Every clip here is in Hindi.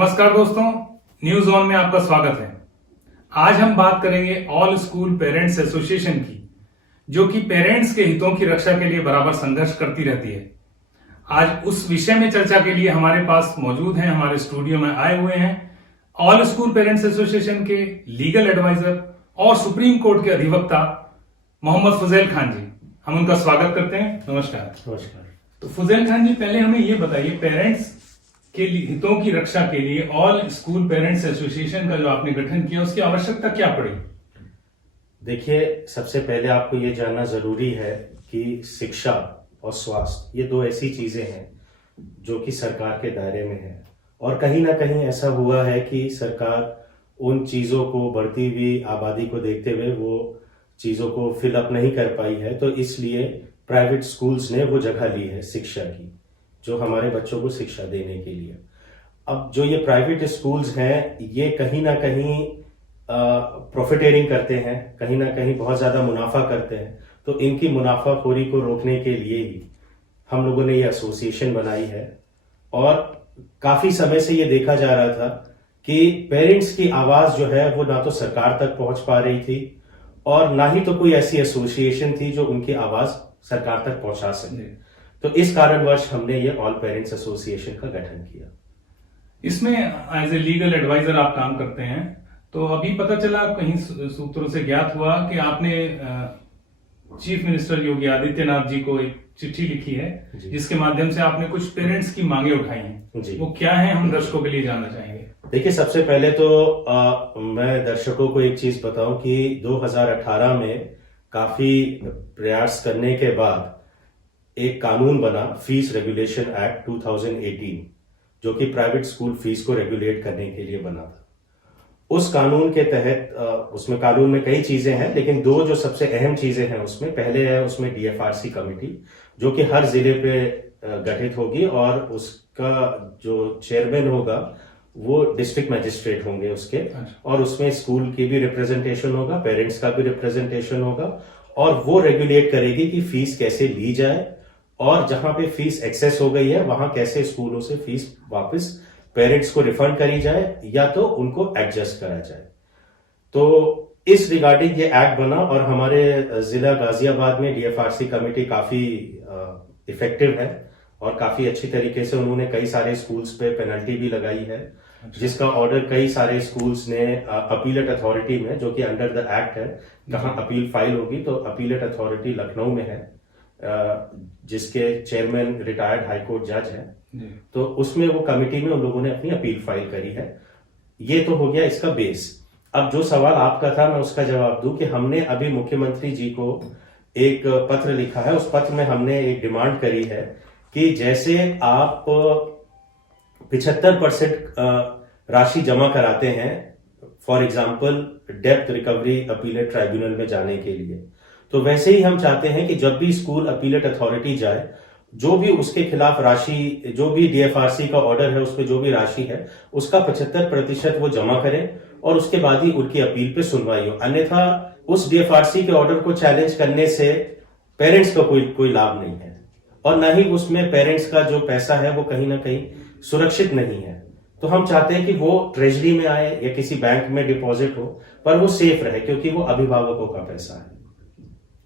नमस्कार दोस्तों, न्यूज ऑन में आपका स्वागत है। आज हम बात करेंगे ऑल स्कूल पेरेंट्स एसोसिएशन की, जो कि पेरेंट्स के हितों की रक्षा के लिए बराबर संघर्ष करती रहती है। आज उस विषय में चर्चा के लिए हमारे पास मौजूद हैं, हमारे स्टूडियो में आए हुए हैं ऑल स्कूल पेरेंट्स एसोसिएशन के लीगल एडवाइजर और सुप्रीम कोर्ट के अधिवक्ता मोहम्मद फुजैल खान जी। हम उनका स्वागत करते हैं। नमस्कार। नमस्कार। तो फुजैल खान जी, पहले हमें ये बताइए, पेरेंट्स के हितों की रक्षा के लिए ऑल स्कूल पेरेंट्स एसोसिएशन का जो आपने गठन किया, उसकी आवश्यकता क्या पड़ी? देखिए, सबसे पहले आपको ये जानना जरूरी है कि शिक्षा और स्वास्थ्य ये दो ऐसी चीजें हैं जो कि सरकार के दायरे में है, और कहीं ना कहीं ऐसा हुआ है कि सरकार उन चीजों को, बढ़ती हुई आबादी को देखते हुए वो चीजों को फिलअप नहीं कर पाई है। तो इसलिए प्राइवेट स्कूल्स ने वो जगह ली है शिक्षा की, जो हमारे बच्चों को शिक्षा देने के लिए। अब जो ये प्राइवेट स्कूल्स हैं, ये कहीं ना कहीं प्रॉफिटेरिंग करते हैं, कहीं ना कहीं बहुत ज्यादा मुनाफा करते हैं। तो इनकी मुनाफाखोरी को रोकने के लिए ही हम लोगों ने ये एसोसिएशन बनाई है। और काफी समय से ये देखा जा रहा था कि पेरेंट्स की आवाज जो है वो ना तो सरकार तक पहुंच पा रही थी, और ना ही तो कोई ऐसी एसोसिएशन थी जो उनकी आवाज सरकार तक पहुंचा सके। तो इस कारणवश हमने ये ऑल पेरेंट्स एसोसिएशन का गठन किया। इसमें एज ए लीगल एडवाइजर आप काम करते हैं, तो अभी पता चला, कहीं सूत्रों से ज्ञात हुआ कि आपने चीफ मिनिस्टर योगी आदित्यनाथ जी को एक चिट्ठी लिखी है, जिसके माध्यम से आपने कुछ पेरेंट्स की मांगे उठाई हैं। वो क्या है, हम दर्शकों के लिए जानना चाहेंगे। देखिए, सबसे पहले तो मैं दर्शकों को एक चीज बताऊं कि 2018 में काफी प्रयास करने के बाद एक कानून बना, फीस रेगुलेशन एक्ट 2018, जो कि प्राइवेट स्कूल फीस को रेगुलेट करने के लिए बना था। उस कानून के तहत उसमें कानून में कई चीजें हैं, लेकिन दो जो सबसे अहम चीजें हैं उसमें, पहले है उसमें डीएफआरसी कमेटी, जो कि हर जिले पे गठित होगी, और उसका जो चेयरमैन होगा वो डिस्ट्रिक्ट मैजिस्ट्रेट होंगे उसके। और उसमें स्कूल की भी रिप्रेजेंटेशन होगा, पेरेंट्स का भी रिप्रेजेंटेशन होगा, और वो रेगुलेट करेगी कि फीस कैसे ली जाए, और जहां पे फीस एक्सेस हो गई है वहां कैसे स्कूलों से फीस वापस पेरेंट्स को रिफंड करी जाए या तो उनको एडजस्ट करा जाए। तो इस रिगार्डिंग ये एक्ट बना, और हमारे जिला गाजियाबाद में डीएफआरसी कमेटी काफी इफेक्टिव है, और काफी अच्छी तरीके से उन्होंने कई सारे स्कूल्स पे पेनल्टी भी लगाई है, जिसका ऑर्डर कई सारे स्कूल्स ने अपीलेट अथॉरिटी में, जो कि अंडर द एक्ट है, कहाँ अपील फाइल होगी, तो अपीलेट अथॉरिटी लखनऊ में है, जिसके चेयरमैन रिटायर्ड हाईकोर्ट जज है। तो उसमें वो कमेटी में उन लोगों ने अपनी अपील फाइल करी है। ये तो हो गया इसका बेस। अब जो सवाल आपका था, मैं उसका जवाब दूं कि हमने अभी मुख्यमंत्री जी को एक पत्र लिखा है। उस पत्र में हमने एक डिमांड करी है कि जैसे आप 75% राशि जमा कराते हैं, for example depth recovery appellate tribunal में जाने के लिए, तो वैसे ही हम चाहते हैं कि जब भी स्कूल अपीलेट अथॉरिटी जाए, जो भी उसके खिलाफ राशि, जो भी डीएफआरसी का ऑर्डर है उस पर जो भी राशि है, उसका 75% वो जमा करें, और उसके बाद ही उनकी अपील पे सुनवाई हो। अन्यथा उस डीएफआरसी के ऑर्डर को चैलेंज करने से पेरेंट्स का कोई लाभ नहीं है, और न ही उसमें पेरेंट्स का जो पैसा है वो कहीं ना कहीं सुरक्षित नहीं है। तो हम चाहते हैं कि वो ट्रेजरी में आए या किसी बैंक में डिपॉजिट हो, पर वो सेफ रहे, क्योंकि वो अभिभावकों का पैसा है,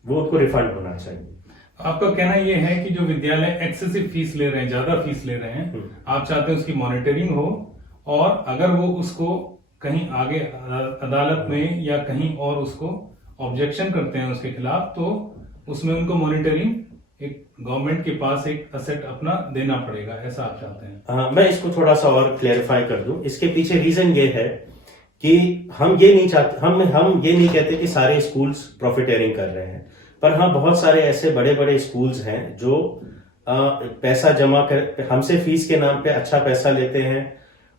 वो उनको रिफंड होना चाहिए। आपका कहना यह है कि जो विद्यालय एक्सेसिव फीस ले रहे हैं, ज्यादा फीस ले रहे हैं, आप चाहते हैं उसकी मॉनिटरिंग हो, और अगर वो उसको कहीं आगे अदालत में या कहीं और उसको ऑब्जेक्शन करते हैं उसके खिलाफ, तो उसमें उनको मॉनिटरिंग एक गवर्नमेंट के पास एक असेट अपना देना पड़ेगा, ऐसा आप चाहते हैं? मैं इसको थोड़ा सा और क्लेरिफाई कर दूं। इसके पीछे रीजन ये है कि हम ये नहीं चाहते, हम ये नहीं कहते कि सारे स्कूल्स प्रॉफिटेरिंग कर रहे हैं, पर हाँ, बहुत सारे ऐसे बड़े बड़े स्कूल्स हैं जो पैसा जमा कर हमसे फीस के नाम पे अच्छा पैसा लेते हैं,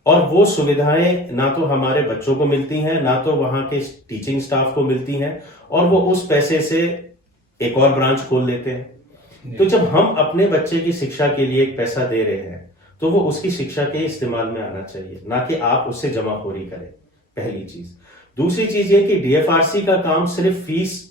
और वो सुविधाएं ना तो हमारे बच्चों को मिलती हैं, ना तो वहां के टीचिंग स्टाफ को मिलती हैं, और वो उस पैसे से एक और ब्रांच खोल लेते हैं। तो जब हम अपने बच्चे की शिक्षा के लिए एक पैसा दे रहे हैं, तो वो उसकी शिक्षा के इस्तेमाल में आना चाहिए, ना कि आप उससे जमाखोरी करें, पहली चीज। दूसरी चीज ये कि डीएफआरसी का काम सिर्फ फीस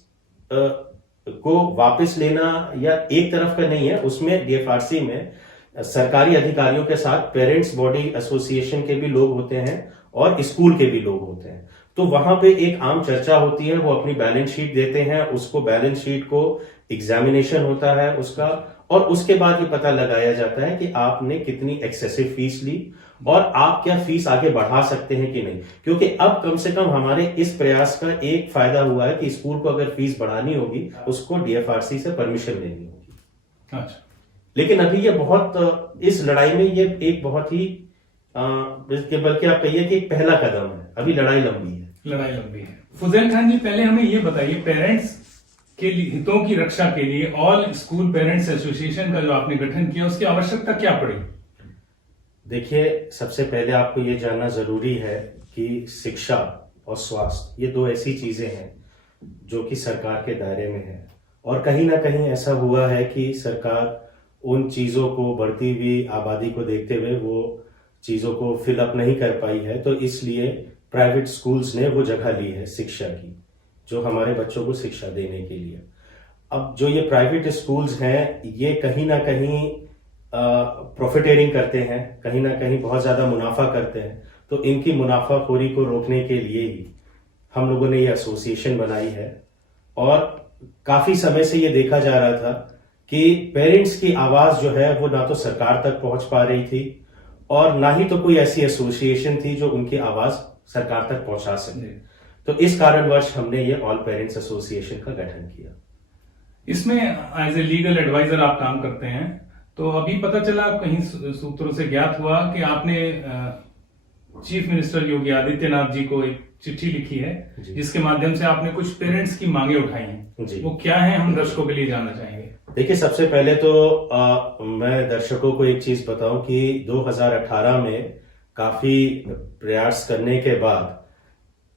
को वापस लेना या एक तरफ का नहीं है। उसमें डीएफआरसी में सरकारी अधिकारियों के साथ पेरेंट्स बॉडी एसोसिएशन के भी लोग होते हैं और स्कूल के भी लोग होते हैं। तो वहां पे एक आम चर्चा होती है, वो अपनी बैलेंस शीट देते हैं, उसको बैलेंस शीट को एग्जामिनेशन होता है उसका, और उसके बाद ये पता लगाया जाता है कि आपने कितनी एक्सेसिव फीस ली और आप क्या फीस आगे बढ़ा सकते हैं कि नहीं। क्योंकि अब कम से कम हमारे इस प्रयास का एक फायदा हुआ है कि स्कूल को अगर फीस बढ़ानी होगी उसको डीएफआरसी से परमिशन लेनी होगी। अच्छा। लेकिन अभी ये बहुत, इस लड़ाई में ये एक बहुत ही बल्कि आप कहिए कि एक पहला कदम है, अभी लड़ाई लंबी है। फुजैल खान जी, पहले हमें ये बताइए, पेरेंट्स के हितों की रक्षा के लिए ऑल स्कूल पेरेंट्स एसोसिएशन का जो आपने गठन किया, उसकी आवश्यकता क्या पड़ी? देखिए, सबसे पहले आपको ये जानना जरूरी है कि शिक्षा और स्वास्थ्य ये दो ऐसी चीजें हैं जो कि सरकार के दायरे में है, और कहीं ना कहीं ऐसा हुआ है कि सरकार उन चीजों को, बढ़ती हुई आबादी को देखते हुए वो चीजों को फिलअप नहीं कर पाई है। तो इसलिए प्राइवेट स्कूल्स ने वो जगह ली है शिक्षा की, जो हमारे बच्चों को शिक्षा देने के लिए। अब जो ये प्राइवेट स्कूल्स हैं, ये कहीं ना कहीं प्रॉफिटेरिंग करते हैं, कहीं ना कहीं बहुत ज्यादा मुनाफा करते हैं। तो इनकी मुनाफाखोरी को रोकने के लिए ही हम लोगों ने ये एसोसिएशन बनाई है। और काफी समय से ये देखा जा रहा था कि पेरेंट्स की आवाज जो है वो ना तो सरकार तक पहुंच पा रही थी और ना ही तो कोई ऐसी एसोसिएशन थी जो उनकी आवाज सरकार तक पहुंचा सके। तो इस कारणवश हमने ये ऑल पेरेंट्स एसोसिएशन का गठन किया। इसमें एज ए लीगल एडवाइजर आप काम करते हैं, तो अभी पता चला, कहीं सूत्रों से ज्ञात हुआ कि आपने चीफ मिनिस्टर योगी आदित्यनाथ जी को एक चिट्ठी लिखी है जिसके माध्यम से आपने कुछ पेरेंट्स की मांगे उठाई हैं। वो क्या है, हम दर्शकों के लिए जानना चाहेंगे। देखिए, सबसे पहले तो मैं दर्शकों को एक चीज बताऊं कि 2018 में काफी प्रयास करने के बाद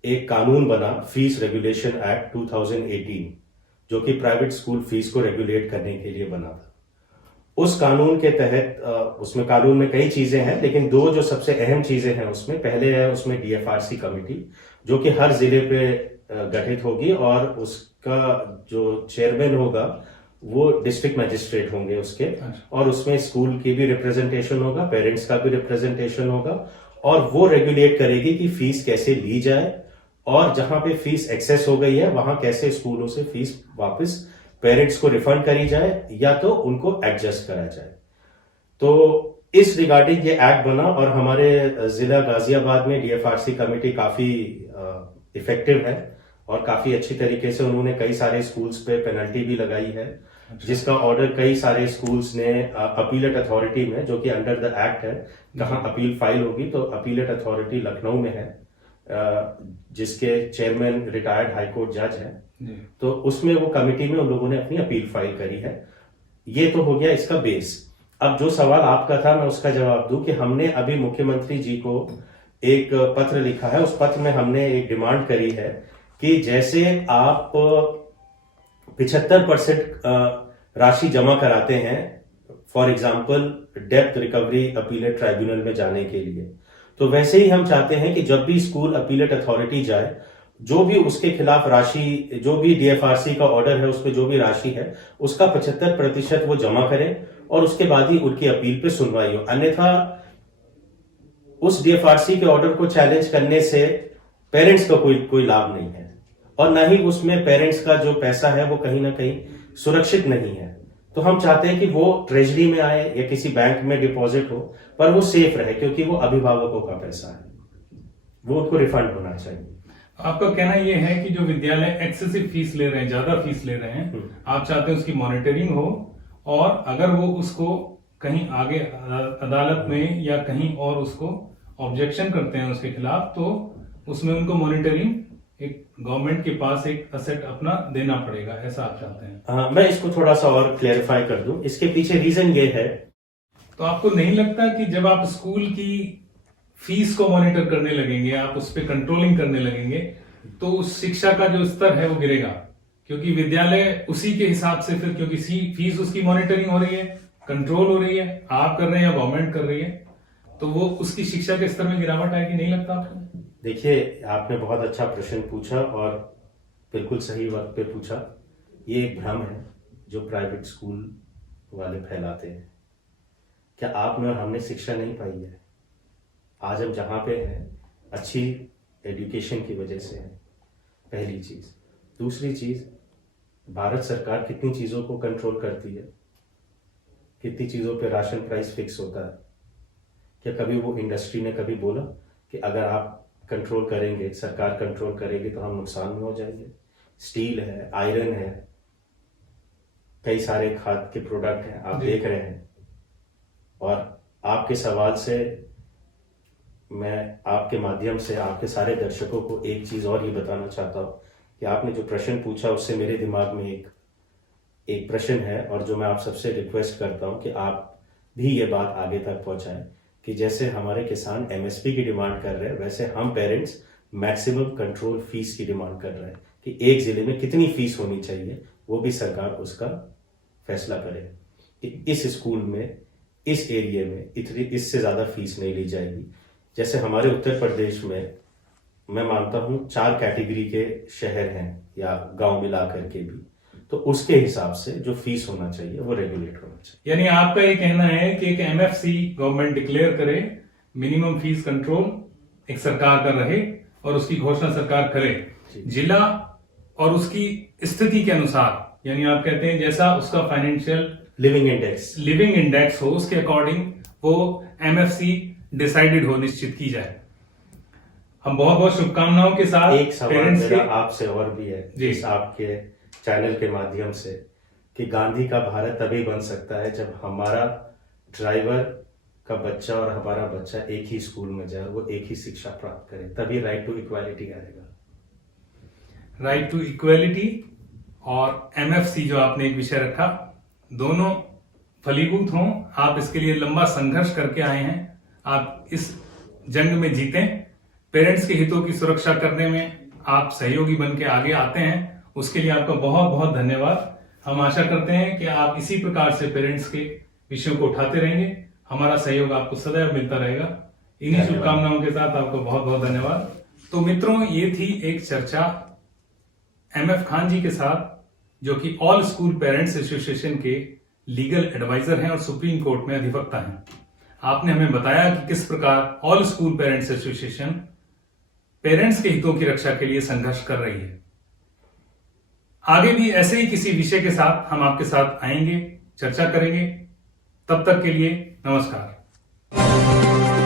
एक कानून बना, फीस रेगुलेशन एक्ट 2018, जो कि प्राइवेट स्कूल फीस को रेगुलेट करने के लिए बना था। उस कानून के तहत, उसमें कानून में कई चीजें हैं, लेकिन दो जो सबसे अहम चीजें हैं उसमें, पहले है उसमें डीएफआरसी कमेटी, जो कि हर जिले पे गठित होगी और उसका जो चेयरमैन होगा वो डिस्ट्रिक्ट मजिस्ट्रेट होंगे उसके। और उसमें स्कूल की भी रिप्रेजेंटेशन होगा, पेरेंट्स का भी रिप्रेजेंटेशन होगा, और वो रेगुलेट करेगी कि फीस कैसे ली जाए, और जहां पे फीस एक्सेस हो गई है वहां कैसे स्कूलों से फीस वापस पेरेंट्स को रिफंड करी जाए या तो उनको एडजस्ट करा जाए। तो इस रिगार्डिंग ये एक्ट बना, और हमारे जिला गाजियाबाद में डीएफआरसी कमेटी काफी इफेक्टिव है और काफी अच्छी तरीके से उन्होंने कई सारे स्कूल्स पे पेनल्टी भी लगाई है, जिसका ऑर्डर कई सारे स्कूल्स ने अपीलेट अथॉरिटी में, जो कि अंडर द एक्ट है, कहाँ अपील फाइल होगी, तो अपीलेट अथॉरिटी लखनऊ में है, जिसके चेयरमैन रिटायर्ड हाईकोर्ट जज है। तो उसमें वो कमेटी में उन लोगों ने अपनी अपील फाइल करी है। ये तो हो गया इसका बेस। अब जो सवाल आपका था मैं उसका जवाब दूं कि हमने अभी मुख्यमंत्री जी को एक पत्र लिखा है। उस पत्र में हमने एक डिमांड करी है कि जैसे आप 75% राशि जमा कराते हैं, for example depth recovery appellate tribunal में जाने के लिए, तो वैसे ही हम चाहते हैं कि जब भी स्कूल अपीलेट अथॉरिटी जाए, जो भी उसके खिलाफ राशि, जो भी डीएफआरसी का ऑर्डर है उस पर जो भी राशि है उसका 75% वो जमा करें और उसके बाद ही उनकी अपील पे सुनवाई हो। अन्यथा उस डीएफआरसी के ऑर्डर को चैलेंज करने से पेरेंट्स का कोई लाभ नहीं है, और न ही उसमें पेरेंट्स का जो पैसा है वो कहीं ना कहीं सुरक्षित नहीं है। तो हम चाहते हैं कि वो ट्रेजरी में आए या किसी बैंक में डिपॉजिट हो, पर वो सेफ रहे, क्योंकि वो अभिभावकों का पैसा है, वो उनको रिफंड होना चाहिए। आपका कहना यह है कि जो विद्यालय एक्सेसिव फीस ले रहे हैं, ज्यादा फीस ले रहे हैं, आप चाहते हैं उसकी मॉनिटरिंग हो, और अगर वो उसको कहीं आगे अदालत में या कहीं और उसको ऑब्जेक्शन करते हैं उसके खिलाफ, तो उसमें उनको मॉनिटरिंग एक गवर्नमेंट के पास एक असेट अपना देना पड़ेगा, ऐसा आप चाहते हैं? मैं इसको थोड़ा सा और क्लेरिफाई कर दूं। इसके पीछे रीजन ये है, तो आपको नहीं लगता कि जब आप स्कूल की फीस को मॉनिटर करने लगेंगे, आप उस पर कंट्रोलिंग करने लगेंगे, तो उस शिक्षा का जो स्तर है वो गिरेगा? क्योंकि विद्यालय उसी के हिसाब से फिर, क्योंकि फीस उसकी मॉनिटरिंग हो रही है, कंट्रोल हो रही है, आप कर रहे हैं या गवर्नमेंट कर रही है, तो वो उसकी शिक्षा के स्तर में गिरावट आएगी, नहीं लगता आपको? देखिए, आपने बहुत अच्छा प्रश्न पूछा और बिल्कुल सही वक्त पे पूछा। ये एक भ्रम है जो प्राइवेट स्कूल वाले फैलाते हैं। क्या आपने और हमने शिक्षा नहीं पाई है? आज हम जहाँ पे हैं अच्छी एजुकेशन की वजह से है, पहली चीज़। दूसरी चीज़, भारत सरकार कितनी चीज़ों को कंट्रोल करती है, कितनी चीज़ों पे राशन प्राइस फिक्स होता है। क्या कभी वो इंडस्ट्री ने कभी बोला कि अगर आप कंट्रोल करेंगे, सरकार कंट्रोल करेगी तो हम नुकसान में हो जाएंगे? स्टील है, आयरन है, कई सारे खाद के प्रोडक्ट हैं, आप देख रहे हैं। और आपके सवाल से मैं आपके माध्यम से आपके सारे दर्शकों को एक चीज़ और ये बताना चाहता हूँ कि आपने जो प्रश्न पूछा उससे मेरे दिमाग में एक प्रश्न है, और जो मैं आप सबसे रिक्वेस्ट करता हूँ कि आप भी ये बात आगे तक पहुँचाएं कि जैसे हमारे किसान एमएसपी की डिमांड कर रहे हैं, वैसे हम पेरेंट्स मैक्सिमम कंट्रोल फीस की डिमांड कर रहे हैं कि एक ज़िले में कितनी फीस होनी चाहिए, वो भी सरकार उसका फैसला करे कि इस स्कूल में, इस एरिया में इतनी, इससे ज़्यादा फीस नहीं ली जाएगी। जैसे हमारे उत्तर प्रदेश में मैं मानता हूँ 4 कैटेगरी के शहर हैं या गांव मिला करके भी, तो उसके हिसाब से जो फीस होना चाहिए वो रेगुलेट होना चाहिए। यानी आपका ये कहना है कि एक एमएफसी गवर्नमेंट डिक्लेयर करे, मिनिमम फीस कंट्रोल एक सरकार का रहे और उसकी घोषणा सरकार करे, जिला और उसकी स्थिति के अनुसार, यानी आप कहते हैं जैसा उसका फाइनेंशियल लिविंग इंडेक्स हो, उसके अकॉर्डिंग वो एमएफसी डिसाइडेड हो, निश्चित की जाए। हम बहुत बहुत शुभकामनाओं के साथ एक सवाल मेरा आपसे और भी है जिस आपके चैनल के माध्यम से, कि गांधी का भारत तभी बन सकता है जब हमारा ड्राइवर का बच्चा और हमारा बच्चा एक ही स्कूल में जाए, वो एक ही शिक्षा प्राप्त करे, तभी राइट टू इक्वालिटी आएगा। राइट टू इक्वालिटी और एमएफसी जो आपने एक विषय रखा, दोनों फलीभूत हों। आप इसके लिए लंबा संघर्ष करके आए हैं, आप इस जंग में जीतें। पेरेंट्स के हितों की सुरक्षा करने में आप सहयोगी बन के आगे आते हैं, उसके लिए आपका बहुत बहुत धन्यवाद। हम आशा करते हैं कि आप इसी प्रकार से पेरेंट्स के विषयों को उठाते रहेंगे, हमारा सहयोग आपको सदैव मिलता रहेगा। इन्हीं शुभकामनाओं के साथ आपको बहुत बहुत धन्यवाद। तो मित्रों, ये थी एक चर्चा एमएफ खान जी के साथ, जो कि ऑल स्कूल पेरेंट्स एसोसिएशन के लीगल एडवाइजर हैं और सुप्रीम कोर्ट में अधिवक्ता हैं। आपने हमें बताया कि किस प्रकार all school parents association parents के हितों की रक्षा के लिए संघर्ष कर रही है। आगे भी ऐसे ही किसी विषय के साथ हम आपके साथ आएंगे, चर्चा करेंगे। तब तक के लिए नमस्कार।